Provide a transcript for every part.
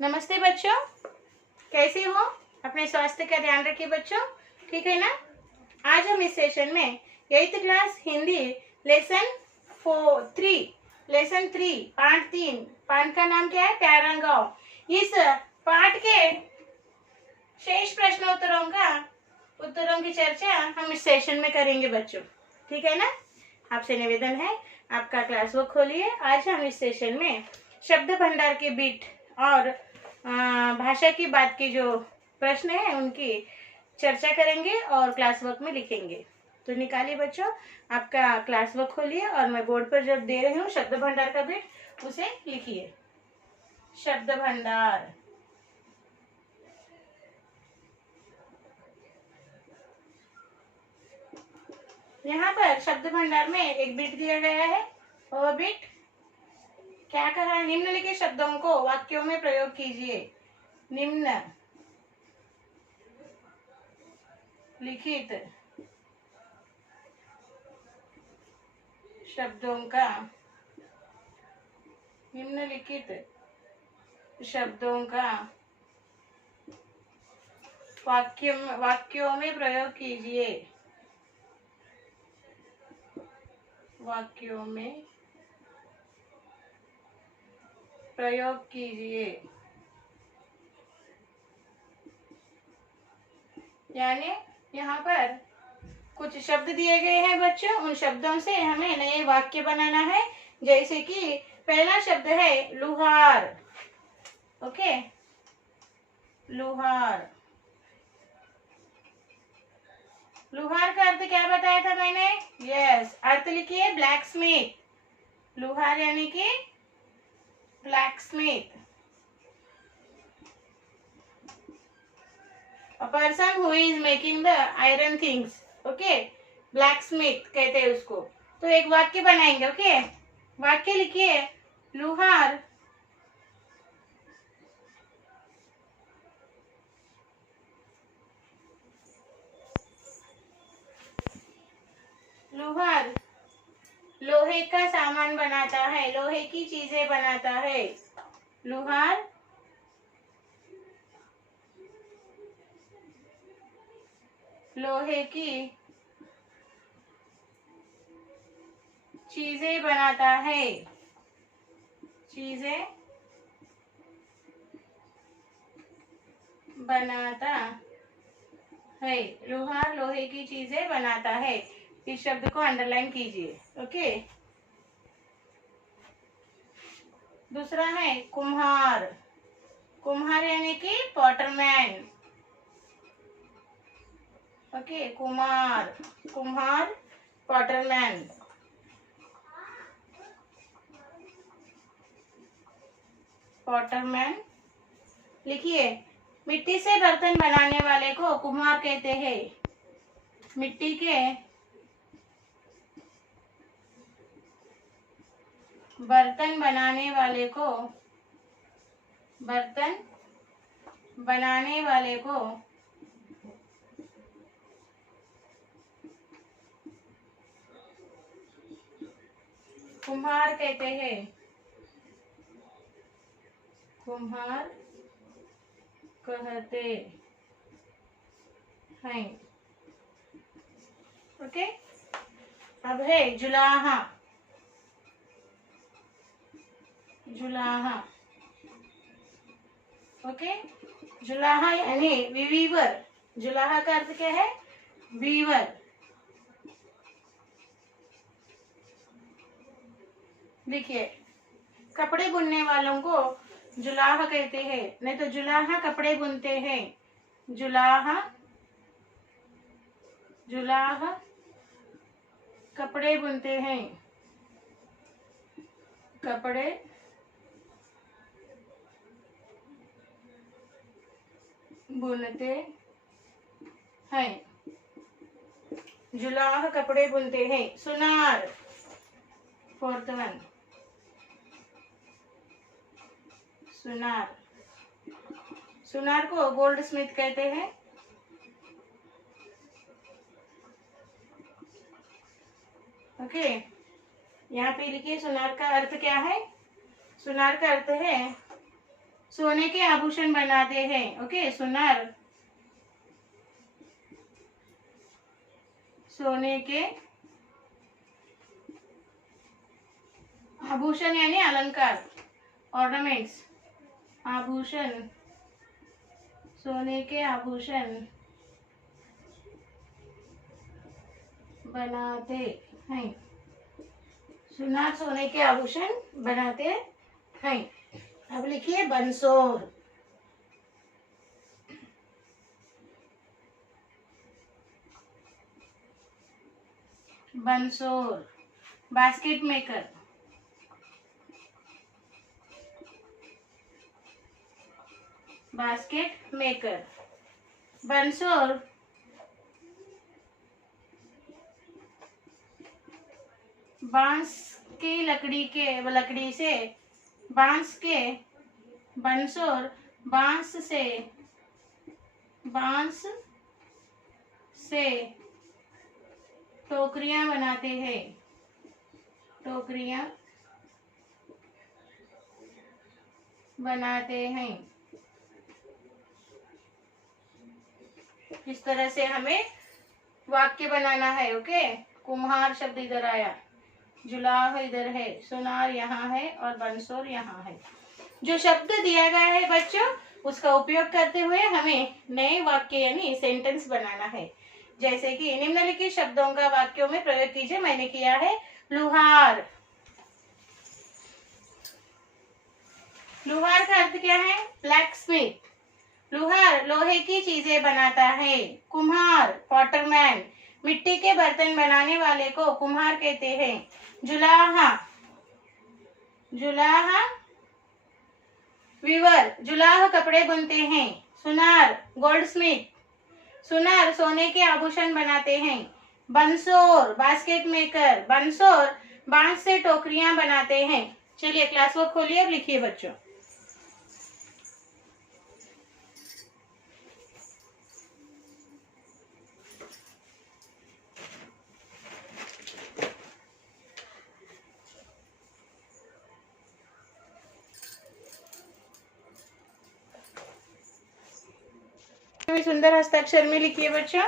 नमस्ते बच्चों, कैसे हो? अपने स्वास्थ्य का ध्यान रखिए बच्चों, ठीक है ना। आज हम इस सेशन में 8th class Hindi lesson three पाठ का नाम क्या है? प्यारा गाँव। इस पाठ के शेष उत्तरों की चर्चा हम इस सेशन में करेंगे बच्चों, ठीक है ना। आपसे निवेदन है, आपका क्लास बुक खोलिए। आज हम इस सेशन में शब्द भंडार के बिट और भाषा की बात की जो प्रश्न है उनकी चर्चा करेंगे और क्लास वर्क में लिखेंगे। तो निकालिए बच्चों, आपका क्लास वर्क खोलिए और मैं बोर्ड पर जब दे रही हूँ शब्द भंडार का बिट, उसे लिखिए। शब्द भंडार, यहाँ पर शब्द भंडार में एक बिट दिया गया है। वह बिट क्या कहा है? निम्नलिखित शब्दों को वाक्यों में प्रयोग कीजिए। निम्नलिखित शब्दों का वाक्यों में प्रयोग कीजिए। वाक्यों में प्रयोग कीजिए। यानी यहाँ पर कुछ शब्द दिए गए हैं बच्चों, उन शब्दों से हमें नए वाक्य बनाना है। जैसे कि पहला शब्द है लुहार। ओके, लुहार। लुहार का अर्थ क्या बताया था मैंने? यस, अर्थ लिखिए ब्लैक स्मिथ। लुहार यानी कि black Smith, a person who is making the iron things. Okay, black Smith कहते हैं उसको। तो एक वाक्य बनाएंगे। ओके, वाक्य लिखिए लुहार लुहार लोहे का सामान बनाता है, लोहे की चीजें बनाता है। लुहार लोहे की चीजें बनाता है। चीजें बनाता है। लुहार लोहे की चीजें बनाता है। इस शब्द को अंडरलाइन कीजिए। ओके, दूसरा है कुम्हार। कुम्हार यानी कि पॉटरमैन। ओके, कुम्हार पॉटरमैन। पॉटरमैन लिखिए। मिट्टी से बर्तन बनाने वाले को कुम्हार कहते हैं। मिट्टी के बर्तन बनाने वाले को कुम्हार कहते हैं। कुम्हार कहते हैं। ओके, अब है जुलाहा। जुलाहा, ओके, जुलाहा यानी वीवर। जुलाहा का अर्थ क्या है? वीवर। देखिए, कपड़े बुनने वालों को जुलाहा कहते हैं, नहीं तो जुलाहा कपड़े बुनते हैं। जुलाहा कपड़े बुनते हैं। कपड़े बुनते हैं। जुलाह कपड़े बुनते हैं। सुनार, फोर्थ वन, सुनार को गोल्ड स्मिथ कहते हैं। ओके, यहाँ पे लिखिए सुनार का अर्थ क्या है। सुनार का अर्थ है सोने के आभूषण बनाते हैं। ओके, सुनार सोने के आभूषण यानी अलंकार, ऑर्नामेंट्स, आभूषण, सोने के आभूषण बनाते हैं। सुनार सोने के आभूषण बनाते हैं। अब लिखिए बंसोर। बंसोर, बास्केट मेकर, बास्केट मेकर। बंसोर बांस की लकड़ी से, बांस के, बंसोर बांस से टोकरियां बनाते हैं। टोकरियां बनाते हैं। इस तरह से हमें वाक्य बनाना है। ओके, कुम्हार शब्द इधर आया, जुलाह इधर है, सुनार यहाँ है और बंसोर यहाँ है। जो शब्द दिया गया है बच्चों, उसका उपयोग करते हुए हमें नए वाक्य यानी सेंटेंस बनाना है। जैसे कि निम्नलिखित शब्दों का वाक्यों में प्रयोग कीजिए। मैंने किया है लुहार। लुहार का अर्थ क्या है? Black Smith. लुहार लोहे की चीजें बनाता है। कुम्हार पॉटरमैन, मिट्टी के बर्तन बनाने वाले को कुम्हार कहते हैं। जुलाहा, जुलाहा वीवर, जुलाह कपड़े बुनते हैं। सुनार गोल्ड स्मिथ, सुनार सोने के आभूषण बनाते हैं। बंसोर बास्केट मेकर, बंसोर बांस से टोकरियां बनाते हैं। चलिए क्लास वर्क खोलिए और लिखिए बच्चों। सुंदर हस्ताक्षर में लिखिए बच्चों।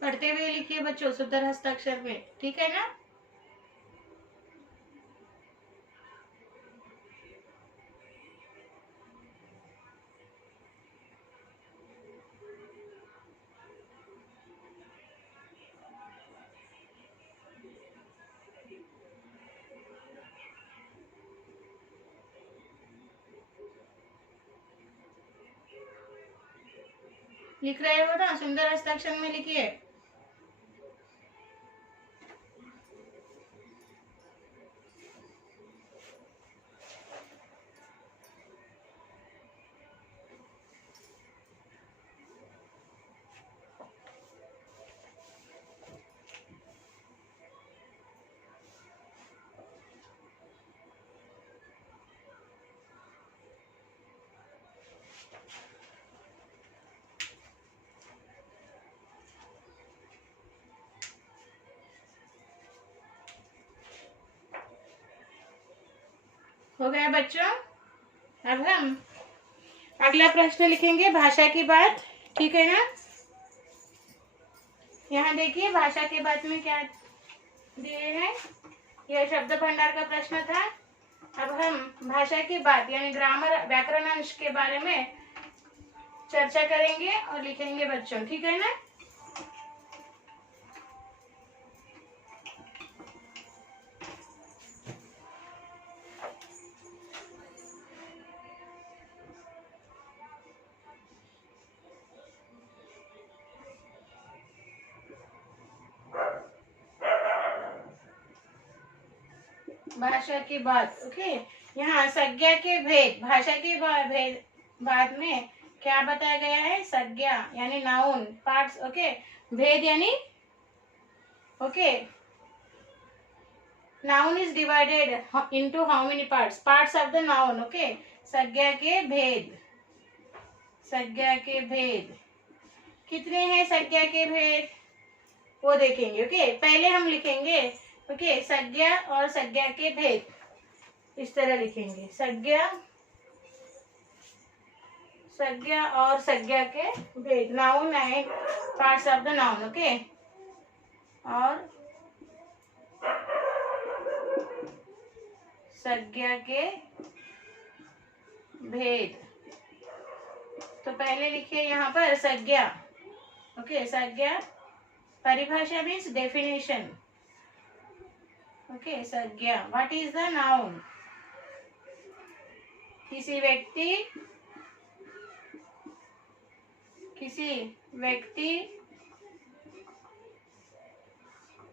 पढ़ते हुए लिखिए बच्चों, सुंदर हस्ताक्षर में, ठीक है ना? लिख रहे हो ना? सुंदर हस्ताक्षर में लिखिए। हो गया बच्चों? अब हम अगला प्रश्न लिखेंगे, भाषा की बात, ठीक है ना? यहाँ देखिए भाषा की बात में क्या दिए हैं। यह शब्द भंडार का प्रश्न था। अब हम भाषा की बात यानी ग्रामर, व्याकरण अंश के बारे में चर्चा करेंगे और लिखेंगे बच्चों, ठीक है ना? भाषा की बात। ओके, यहाँ संज्ञा के भेद, भाषा के भेद बाद में क्या बताया गया है? संज्ञा यानी नाउन, पार्ट्स। ओके, भेद यानी okay, noun is divided into how many parts? Parts of the noun. Okay, संज्ञा के भेद, संज्ञा के भेद कितने हैं? संज्ञा के भेद वो देखेंगे। ओके, पहले हम लिखेंगे ओके संज्ञा और संज्ञा के भेद, इस तरह लिखेंगे, संज्ञा, संज्ञा और संज्ञा के भेद, noun and parts of the noun. Okay, और संज्ञा के भेद। तो पहले लिखिए यहाँ पर संज्ञा। ओके, संज्ञा, परिभाषा मीन्स डेफिनेशन। ओके, संज्ञा, व्हाट इज द नाउन? किसी व्यक्ति,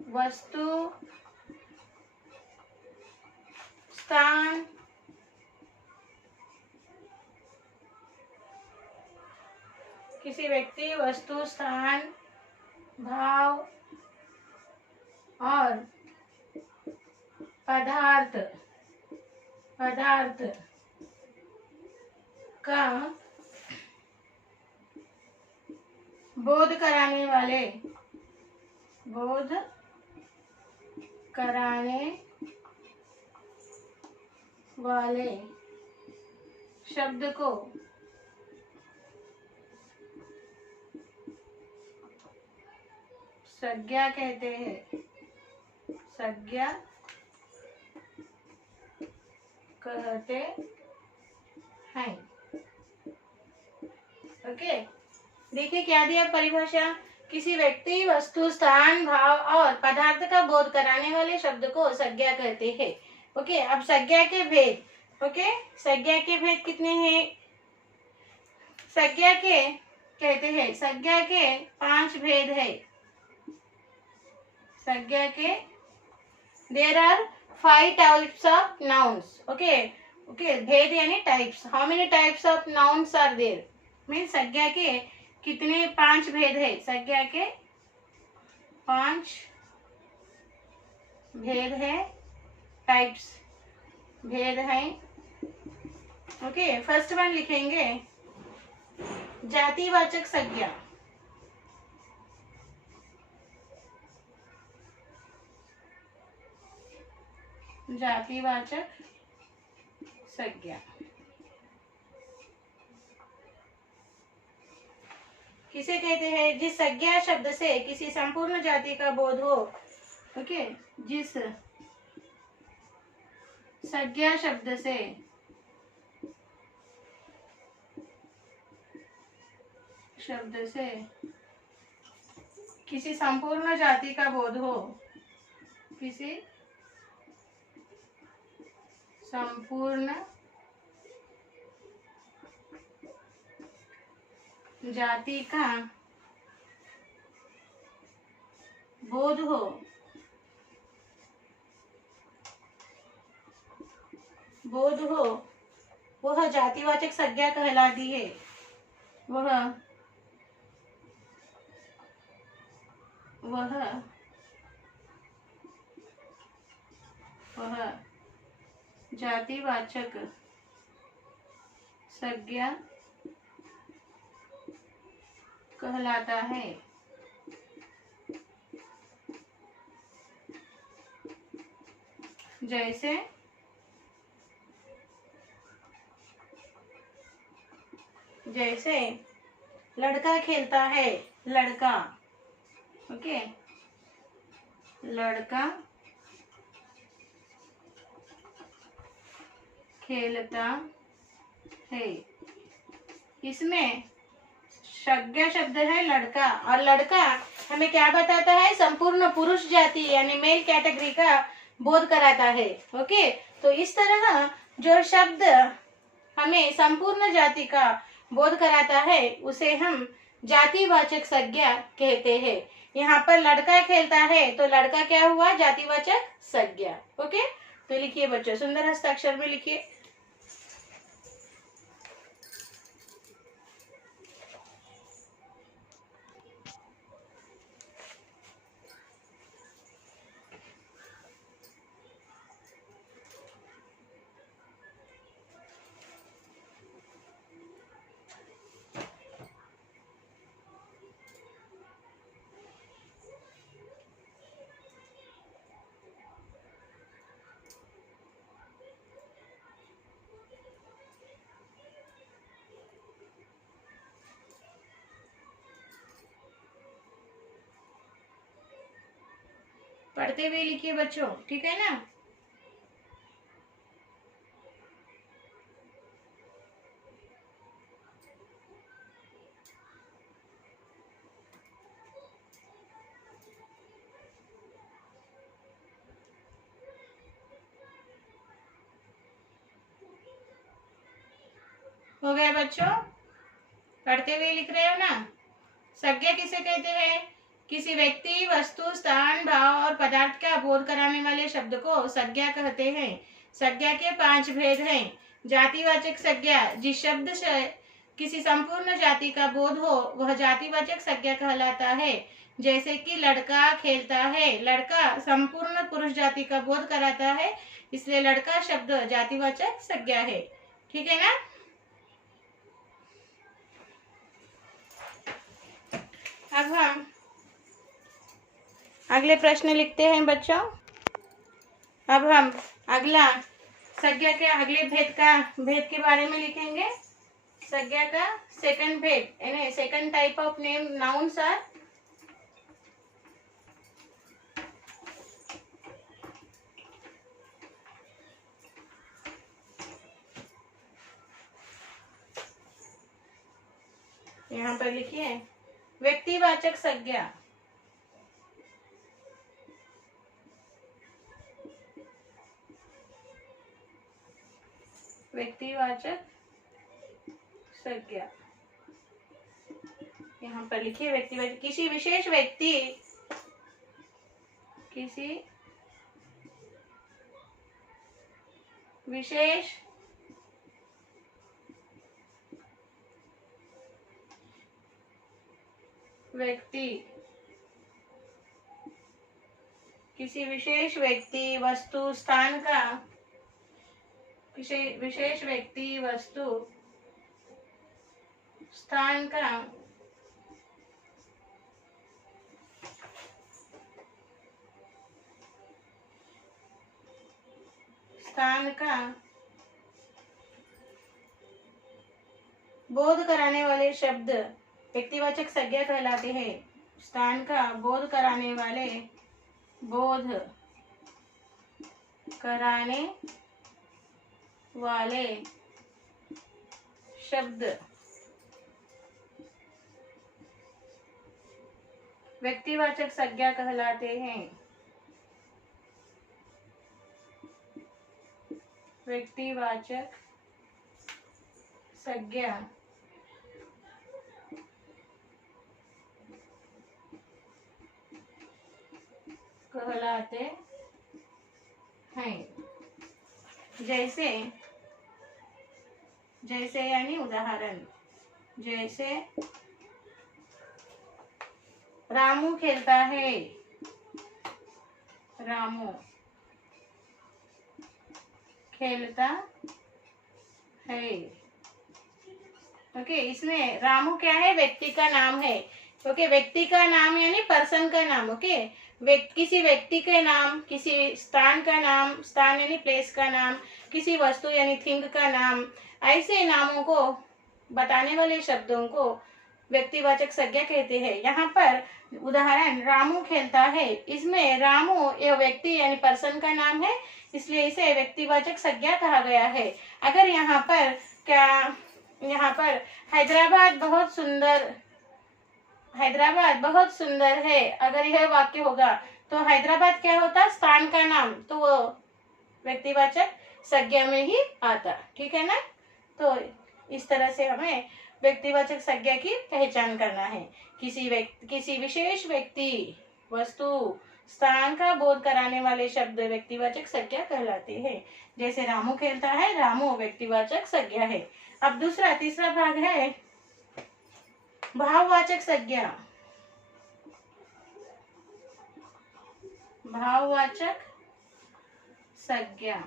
वस्तु, स्थान, किसी व्यक्ति, वस्तु, स्थान, भाव और पदार्थ का बोध कराने वाले शब्द को संज्ञा कहते हैं, संज्ञा कहते हैं। ओके, देखिए क्या दिया परिभाषा? किसी व्यक्ति, वस्तु, स्थान, भाव और पदार्थ का बोध कराने वाले शब्द को संज्ञा कहते हैं। ओके, अब संज्ञा के भेद। ओके, संज्ञा के भेद कितने हैं? संज्ञा के कहते हैं, संज्ञा के 5 भेद है। संज्ञा के there are 5 types of nouns. Okay, भेद यानी types. How many types of nouns are there? Means संज्ञा के कितने 5 भेद है? संज्ञा के 5 भेद है, टाइप्स, भेद है। ओके, फर्स्ट वन लिखेंगे जातिवाचक संज्ञा। जातिवाचक संज्ञा किसे कहते हैं? जिस संज्ञा शब्द से किसी संपूर्ण जाति का बोध हो। ओके, जिस संज्ञा शब्द से किसी संपूर्ण जाति का बोध हो, किसी संपूर्ण जाति का बोध हो, वह जातिवाचक संज्ञा कहलाती है। वह जातिवाचक संज्ञा कहलाता है। जैसे लड़का खेलता है, लड़का। ओके, लड़का खेलता है, इसमें संज्ञा शब्द है लड़का, और लड़का हमें क्या बताता है? संपूर्ण पुरुष जाति यानी मेल कैटेगरी का बोध कराता है। ओके, तो इस तरह जो शब्द हमें संपूर्ण जाति का बोध कराता है उसे हम जातिवाचक संज्ञा कहते हैं। यहाँ पर लड़का खेलता है तो लड़का क्या हुआ? जातिवाचक संज्ञा। ओके, तो लिखिए बच्चों, सुंदर हस्ताक्षर में लिखिए। पढ़ते हुए लिखिए बच्चों, ठीक है ना। हो गया बच्चों, पढ़ते हुए लिख रहे हो ना। संज्ञा किसे कहते हैं? किसी व्यक्ति, वस्तु, स्थान, भाव और पदार्थ का बोध कराने वाले शब्द को संज्ञा कहते हैं। संज्ञा के 5 भेद हैं। जातिवाचक संज्ञा, जिस शब्द से किसी संपूर्ण जाति का बोध हो वह जातिवाचक संज्ञा कहलाता है। जैसे कि लड़का खेलता है, लड़का संपूर्ण पुरुष जाति का बोध कराता है, इसलिए लड़का शब्द जातिवाचक संज्ञा है। ठीक है ना। अब हम अगले प्रश्न लिखते हैं बच्चों। अब हम अगला संज्ञा के अगले भेद के बारे में लिखेंगे। संज्ञा का सेकंड भेद, यानी second type of name nouns are यहाँ पर लिखिए व्यक्तिवाचक संज्ञा। व्यक्तिवाचक संज्ञा यहाँ पर लिखिए व्यक्तिवाचक, किसी विशेष व्यक्ति, किसी विशेष व्यक्ति, किसी विशेष व्यक्ति, वस्तु, स्थान का, किसी विशेष व्यक्ति, वस्तु, स्थान का बोध कराने वाले शब्द व्यक्तिवाचक संज्ञा कहलाते हैं। स्थान का बोध कराने वाले शब्द व्यक्तिवाचक संज्ञा कहलाते हैं। व्यक्तिवाचक संज्ञा कहलाते हैं। जैसे यानी उदाहरण, जैसे रामू खेलता है, रामू खेलता है। ओके, इसमें रामू क्या है? व्यक्ति का नाम है। ओके, व्यक्ति का नाम यानी पर्सन का नाम। ओके, किसी व्यक्ति के नाम, किसी स्थान का नाम, स्थान यानी प्लेस का नाम, किसी वस्तु यानी थिंग का नाम, ऐसे नामों को बताने वाले शब्दों को व्यक्तिवाचक संज्ञा कहते हैं। यहाँ पर उदाहरण रामू खेलता है, इसमें रामू यह व्यक्ति यानी पर्सन का नाम है, इसलिए इसे व्यक्तिवाचक संज्ञा कहा गया है। अगर यहाँ पर हैदराबाद बहुत सुंदर है, अगर यह वाक्य होगा तो हैदराबाद क्या होता? स्थान का नाम, तो वो व्यक्तिवाचक संज्ञा में ही आता। ठीक है ना। तो इस तरह से हमें व्यक्तिवाचक संज्ञा की पहचान करना है। किसी विशेष व्यक्ति, वस्तु, स्थान का बोध कराने वाले शब्द व्यक्तिवाचक संज्ञा कहलाते हैं। जैसे रामू खेलता है, रामू व्यक्तिवाचक संज्ञा है। अब तीसरा भाग है भाववाचक संज्ञा। भाववाचक संज्ञा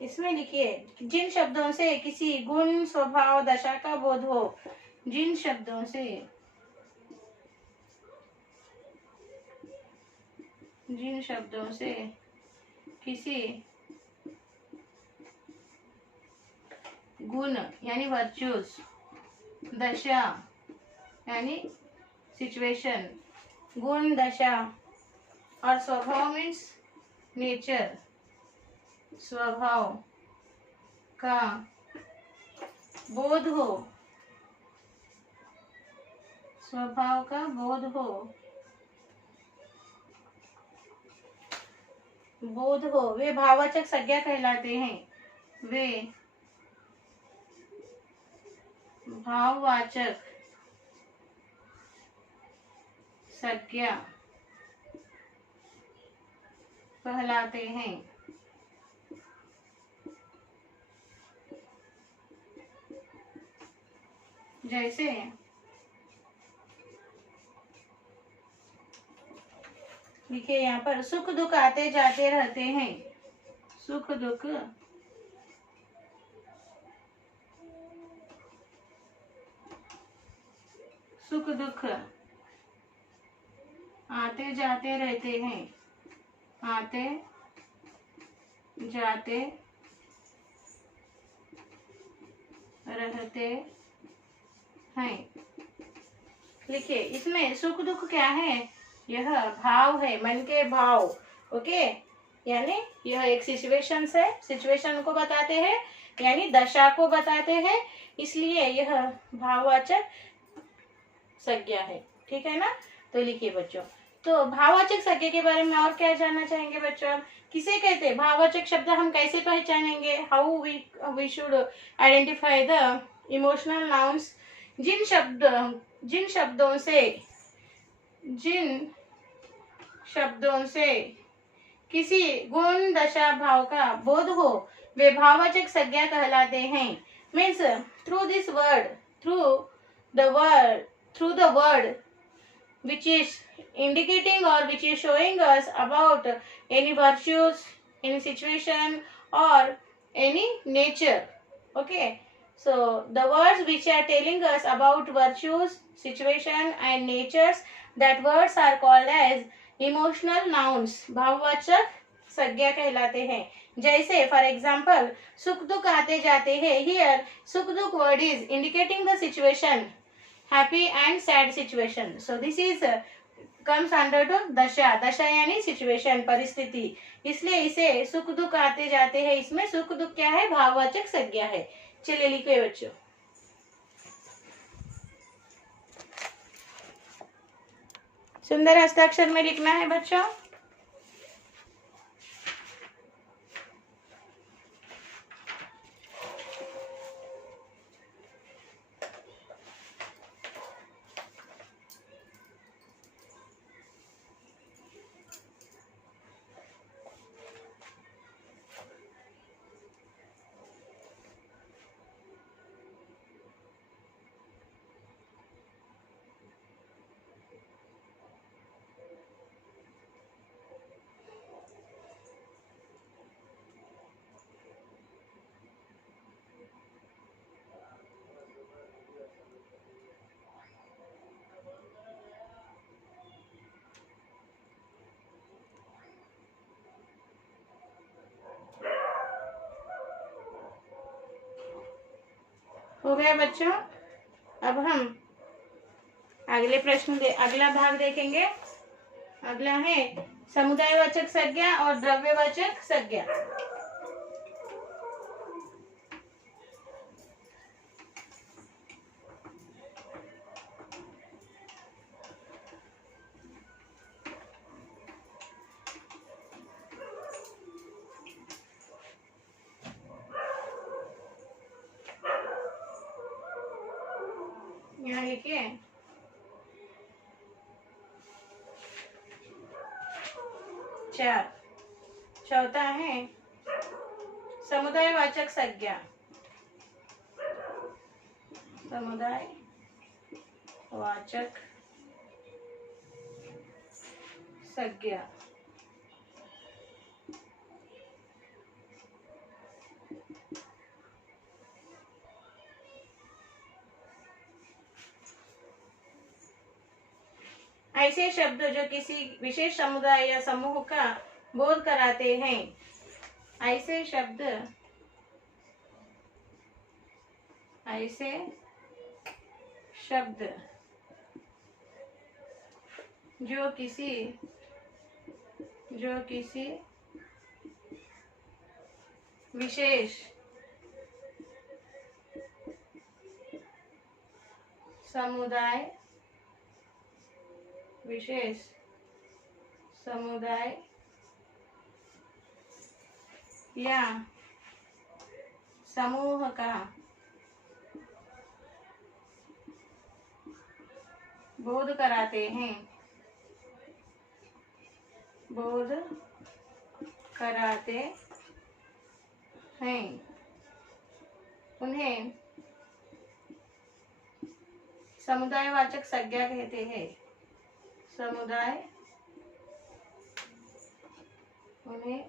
इसमें लिखिए, जिन शब्दों से किसी गुण, स्वभाव, दशा का बोध हो। जिन शब्दों से किसी गुण यानी वर्च्यूज, दशा यानी सिचुएशन, गुण, दशा और स्वभाव मीन्स नेचर, स्वभाव का बोध हो, स्वभाव का बोध हो, वे भाववाचक संज्ञा कहलाते हैं। वे भाववाचक संज्ञा कहलाते हैं। जैसे देखिए यहाँ पर, सुख दुख आते जाते रहते हैं। सुख दुख आते जाते रहते हैं। आते जाते रहते हैं। लिखिए, इसमें सुख दुख क्या है? यह भाव है, मन के भाव। ओके, यानी यह एक सिचुएशन है, सिचुएशन को बताते हैं, यानी दशा को बताते हैं, इसलिए यह भाववाचक संज्ञा है। ठीक है ना? तो लिखिए बच्चों, तो भाववाचक संज्ञा के बारे में और क्या जानना चाहेंगे बच्चों? किसे कहते हैं भाववाचक शब्द? हम कैसे पहचानेंगे? How we should identify the emotional nouns? जिन शब्दों से किसी गुण, दशा, भाव का बोध हो, वे भाववाचक संज्ञा कहलाते हैं। Means through the word which is indicating or which is showing us about any virtues, any situation or any nature. Okay, so the words which are telling us about virtues, situation and natures, that words are called as emotional nouns, भाववाचक संज्ञा कहलाते हैं। जैसे for example, सुख दुख आते जाते हैं। Here सुख दुख word is indicating the situation, happy and sad situation. So this is comes under to दशा। दशा यानी सिचुएशन, परिस्थिति, इसलिए इसे सुख दुख आते जाते हैं। इसमें सुख दुख क्या है? भाववाचक संज्ञा है। चलिए लिखिए बच्चों, सुंदर हस्ताक्षर में लिखना है बच्चों। हो गया बच्चों? अब हम अगला भाग देखेंगे। अगला है समुदायवाचक संज्ञा और द्रव्यवाचक संज्ञा। लिखिए। चार। चौथा है समुदायवाचक संज्ञा। समुदायवाचक संज्ञा। ऐसे शब्द जो किसी विशेष समुदाय या समूह का बोध कराते हैं। ऐसे शब्द जो किसी विशेष समुदाय या समूह का बोध कराते हैं। उन्हें समुदायवाचक संज्ञा कहते हैं। उन्हें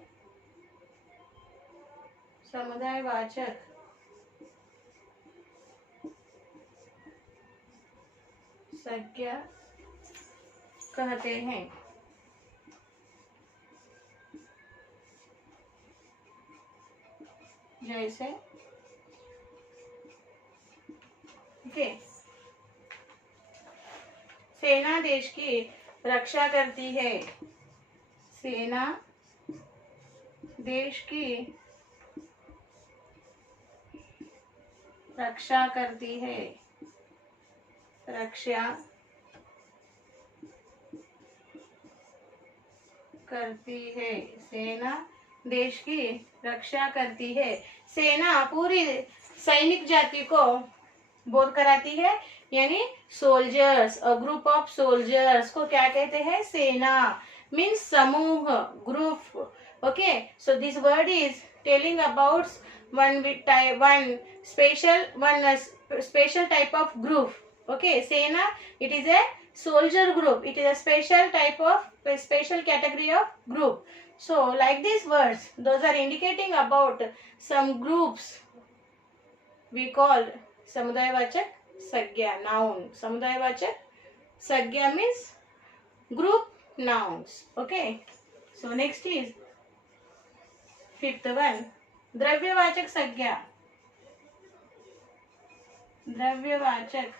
समुदायवाचक संज्ञा कहते हैं। जैसे सेना देश की रक्षा करती है। सेना देश की रक्षा करती है। सेना देश की रक्षा करती है। सेना पूरी सैनिक जाति को बोध कराती है, यानी soldiers, a group of soldiers को क्या कहते हैं? सेना मीन्स समूह, group. Okay, so this word is telling about one special type of group. Okay, सेना, it is a soldier group. It is a special category of group. So like these words, those are indicating about some groups we call समुदायवाचक संज्ञा, noun. समुदायवाचक संज्ञा means group nouns. Okay, so next is fifth one, द्रव्यवाचक संज्ञा। द्रव्यवाचक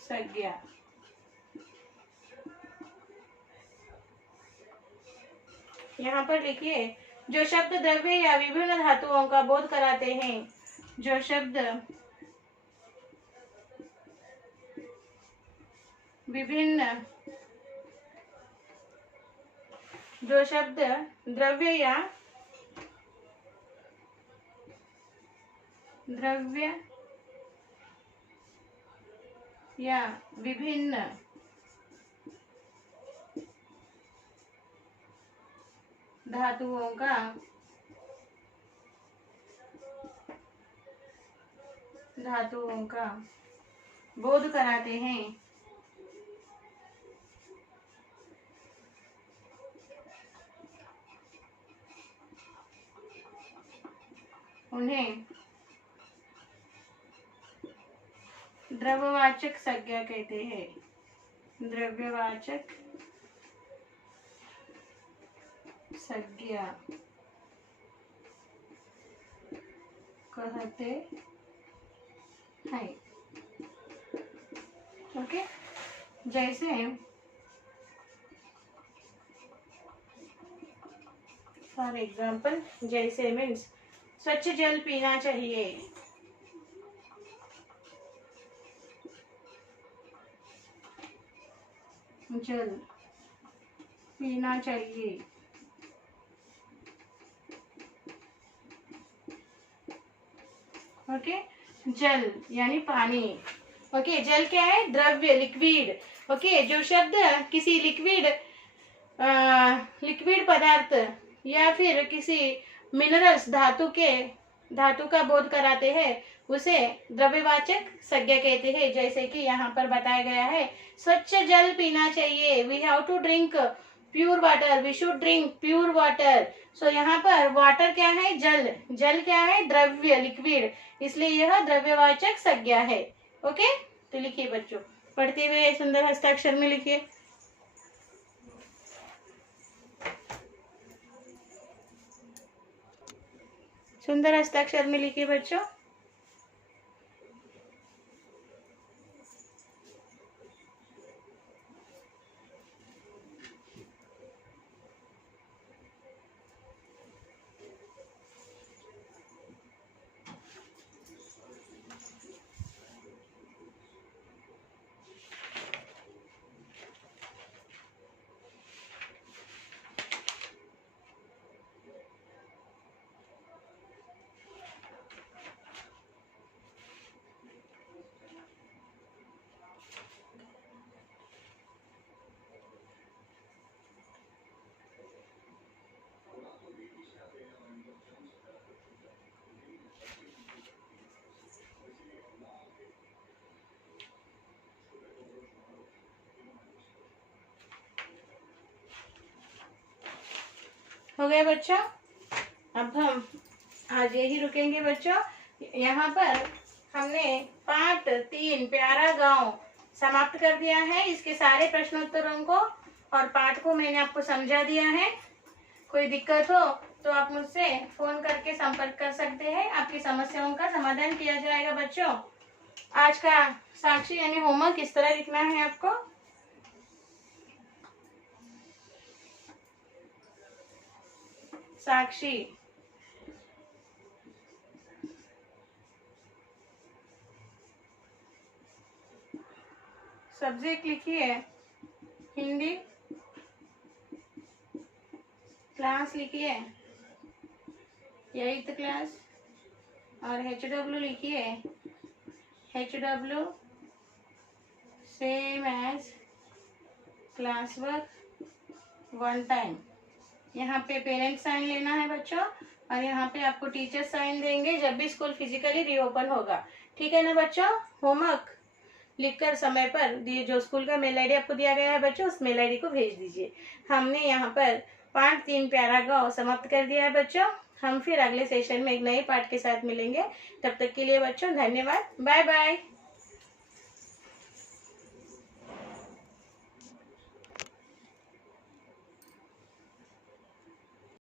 संज्ञा यहाँ पर लिखिए, जो शब्द द्रव्य या विभिन्न धातुओं का बोध कराते हैं। जो शब्द द्रव्य या विभिन्न धातुओं का बोध कराते हैं, उन्हें द्रव्यवाचक संज्ञा कहते हैं। द्रव्यवाचक संज्ञा कहते हैं। ओके, जैसे फॉर एग्जाम्पल, जैसे मीन्स स्वच्छ जल पीना चाहिए। जल पीना चाहिए। ओके, जल यानी पानी। ओके, जल क्या है? द्रव्य, लिक्विड। ओके, जो शब्द किसी लिक्विड पदार्थ या फिर किसी मिनरल्स धातु का बोध कराते हैं उसे द्रव्यवाचक संज्ञा कहते हैं। जैसे कि यहाँ पर बताया गया है, स्वच्छ जल पीना चाहिए, we have to drink pure water, we should drink pure water. So यहाँ पर वाटर क्या है? जल। जल क्या है? द्रव्य, लिक्विड, इसलिए यह द्रव्यवाचक संज्ञा है। ओके, तो लिखिए बच्चों, पढ़ते हुए सुंदर हस्ताक्षर में लिखिए। सुंदर हस्ताक्षर में लिखिए बच्चों। हो गया बच्चों? अब हम आज यही रुकेंगे बच्चों। यहाँ पर हमने पाठ 3 प्यारा गांव समाप्त कर दिया है। इसके सारे प्रश्नोत्तरों को और पाठ को मैंने आपको समझा दिया है। कोई दिक्कत हो तो आप मुझसे फोन करके संपर्क कर सकते हैं, आपकी समस्याओं का समाधान किया जाएगा बच्चों। आज का साक्षी यानी होमवर्क किस तरह लिखना है आपको? साक्षी सब्जेक्ट लिखिए हिंदी, क्लास लिखिए 8th क्लास, और HW लिखिए HW same as class work 1 time. यहाँ पे पेरेंट्स साइन लेना है बच्चों, और यहाँ पे आपको टीचर साइन देंगे जब भी स्कूल फिजिकली रीओपन होगा। ठीक है ना बच्चों? होमवर्क लिखकर समय पर दिए, जो स्कूल का मेल आईडी आपको दिया गया है बच्चों, उस मेल आईडी को भेज दीजिए। हमने यहाँ पर पाठ 3 प्यारा गांव समाप्त कर दिया है बच्चों। हम फिर अगले सेशन में एक नए पाठ के साथ मिलेंगे। तब तक के लिए बच्चों धन्यवाद, बाय बाय।